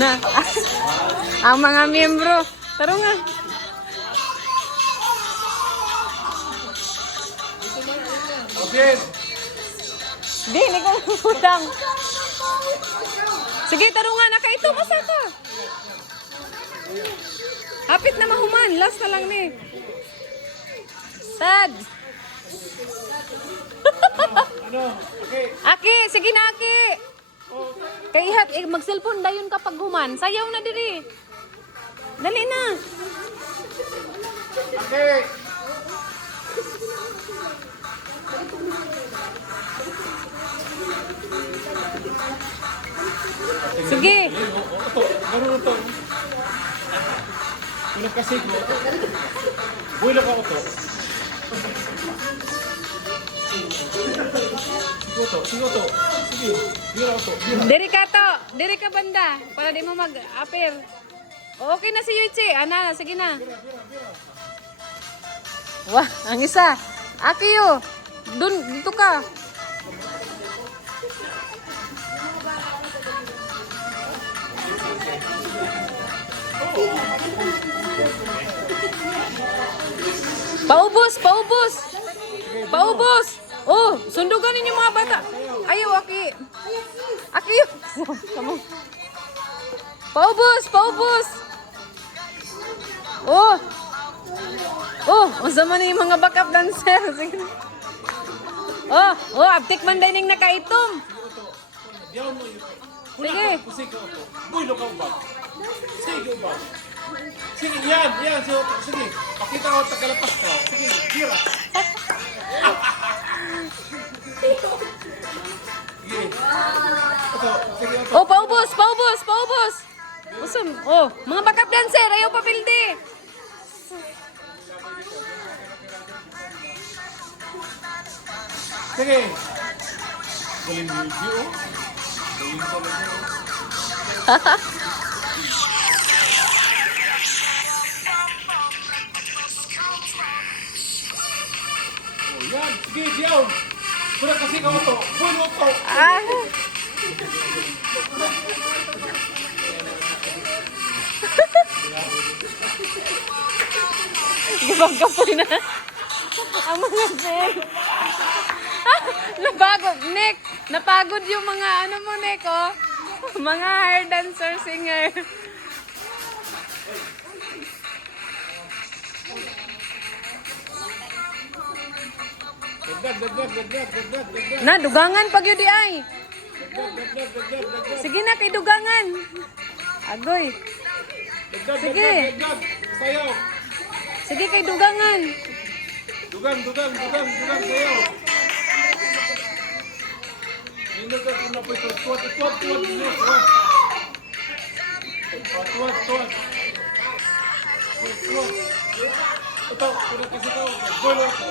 Na. Ang mga miyembro. Taro nga. Okay. Di, hindi ko utang. Sige, taro nga. Nakaito, masa ka. Hapit na mahuman. Last na lang ni. Sad. Aki, sige na Aki. Kay ihat, mag-cellphone dayon kapag human. Sayaw na diri. Dali na. Okay. Sige. Ito, gano'n ito. Ilang kasi ko. Buhay ka ito. Sige ito. Sige. Bira ito. Diri ka to. Diri ka banda. Para di mo mag-appear. Okay na si Yuichi. Ana, sige na. Wah, ang isa. Aki yo. Dun, dito ka. Paubos, paubos. Paubos. Oh, sundugan ninyo mga bata. Ayaw, Aki. Aki. Come on. Paubos, paubos. Oh. Oh, unsa man yung mga backup dancer. Sige. Oh, aptik man dining nakaitom. Sige. Buhay ka ba? Sige ba? Sige, yan. Sige. Pakita ko, tagalapas ka. Sige, bira. Sige. Ito. Oh, paubos, paubos, paubos. Usam. Oh, mga backup dancer, ayaw pa pildi. Sige. Galing video. Galing talaga. Oh, yan. Sige, diyaw. Pura kasi ka ito. Buhay ito. Ah. Gibag-kapoy na. Ang mga sel. Napagod, Nick. Napagod yung mga ano mo, Nick, oh. Mga hair dancer, singer. Dagdag. Na, dugangan pag yun di ay. Dagdag. Sige na, kay dugangan. Agoy. Sige. Dagdag. Sayaw. Sige, kay dugangan. Dugang, sayaw. Hindi ka kung napoy tuwad. Tuwad. Ito, pura kasi ito. Buhay ito.